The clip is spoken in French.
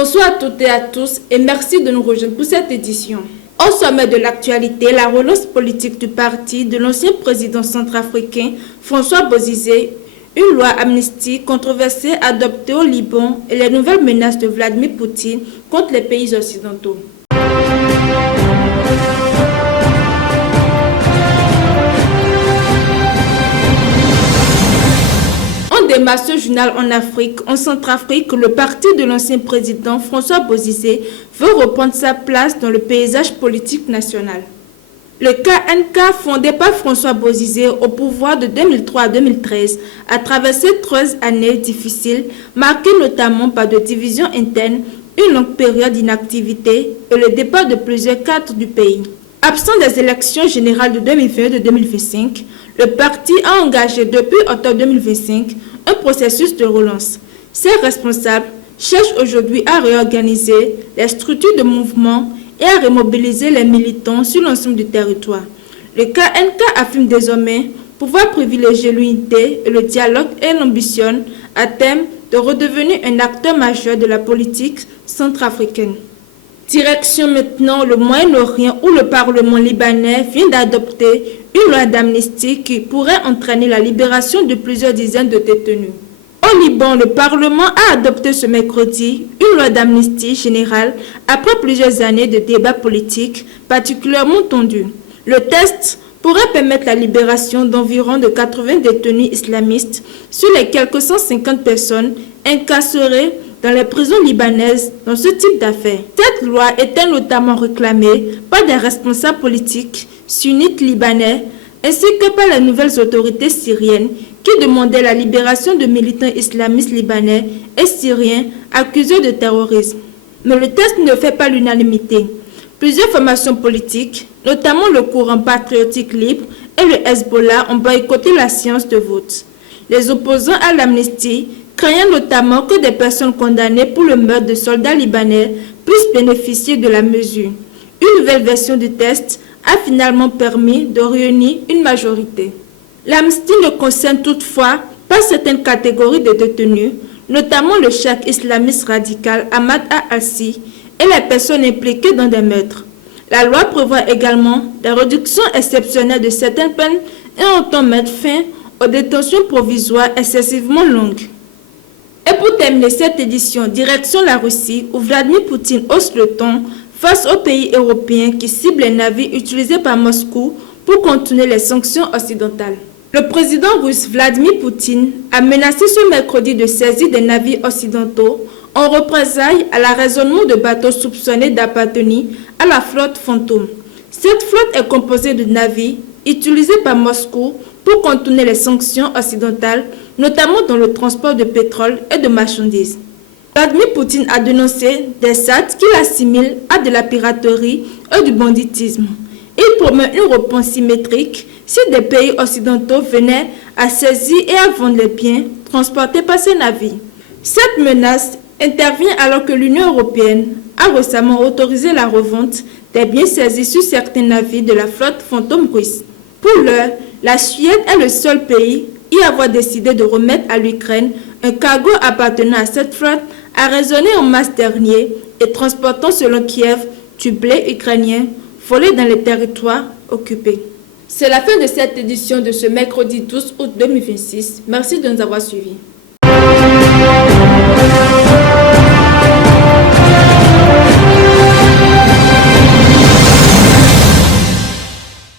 Bonsoir à toutes et à tous et merci de nous rejoindre pour cette édition. Au sommet de l'actualité, la relance politique du parti de l'ancien président centrafricain François Bozizé, une loi amnistie controversée adoptée au Liban et les nouvelles menaces de Vladimir Poutine contre les pays occidentaux. On démarre ce journal en Afrique. En Centrafrique, le parti de l'ancien président François Bozizé veut reprendre sa place dans le paysage politique national. Le KNK, fondé par François Bozizé au pouvoir de 2003 à 2013, a traversé 13 années difficiles, marquées notamment par des divisions internes, une longue période d'inactivité et le départ de plusieurs cadres du pays. Absent des élections générales de 2020 et de 2025, le parti a engagé depuis octobre 2025 un processus de relance. Ses responsables cherchent aujourd'hui à réorganiser les structures de mouvement et à remobiliser les militants sur l'ensemble du territoire. Le KNK affirme désormais pouvoir privilégier l'unité et le dialogue et l'ambitionne à terme de redevenir un acteur majeur de la politique centrafricaine. Direction maintenant le Moyen-Orient où le Parlement libanais vient d'adopter une loi d'amnistie qui pourrait entraîner la libération de plusieurs dizaines de détenus. Au Liban, le Parlement a adopté ce mercredi une loi d'amnistie générale après plusieurs années de débats politiques particulièrement tendus. Le texte pourrait permettre la libération d'environ 80 détenus islamistes sur les quelques 150 personnes incarcérées dans les prisons libanaises dans ce type d'affaires. Cette loi était notamment réclamée par des responsables politiques sunnites libanais ainsi que par les nouvelles autorités syriennes qui demandaient la libération de militants islamistes libanais et syriens accusés de terrorisme. Mais le texte ne fait pas l'unanimité. Plusieurs formations politiques, notamment le courant patriotique libre et le Hezbollah, ont boycotté la séance de vote. Les opposants à l'amnistie craignant notamment que des personnes condamnées pour le meurtre de soldats libanais puissent bénéficier de la mesure. Une nouvelle version du texte a finalement permis de réunir une majorité. L'amnistie ne concerne toutefois pas certaines catégories de détenus, notamment le cheikh islamiste radical Ahmad al-Assi et les personnes impliquées dans des meurtres. La loi prévoit également des réductions exceptionnelles de certaines peines et entend mettre fin aux détentions provisoires excessivement longues. Et pour terminer cette édition, direction la Russie, où Vladimir Poutine hausse le ton face aux pays européens qui ciblent les navires utilisés par Moscou pour contourner les sanctions occidentales. Le président russe Vladimir Poutine a menacé ce mercredi de saisir des navires occidentaux en représailles à l'arraisonnement de bateaux soupçonnés d'appartenir à la flotte fantôme. Cette flotte est composée de navires utilisés par Moscou pour contourner les sanctions occidentales, notamment dans le transport de pétrole et de marchandises. Vladimir Poutine a dénoncé des actes qu'il assimile à de la piraterie et du banditisme. Il promet une réponse symétrique si des pays occidentaux venaient à saisir et à vendre les biens transportés par ces navires. Cette menace intervient alors que l'Union européenne a récemment autorisé la revente des biens saisis sur certains navires de la flotte fantôme russe. Pour l'heure, la Suède est le seul pays à avoir décidé de remettre à l'Ukraine un cargo appartenant à cette flotte arraisonné en mars dernier et transportant selon Kiev du blé ukrainien volé dans les territoires occupés. C'est la fin de cette édition de ce mercredi 12 août 2026. Merci de nous avoir suivis.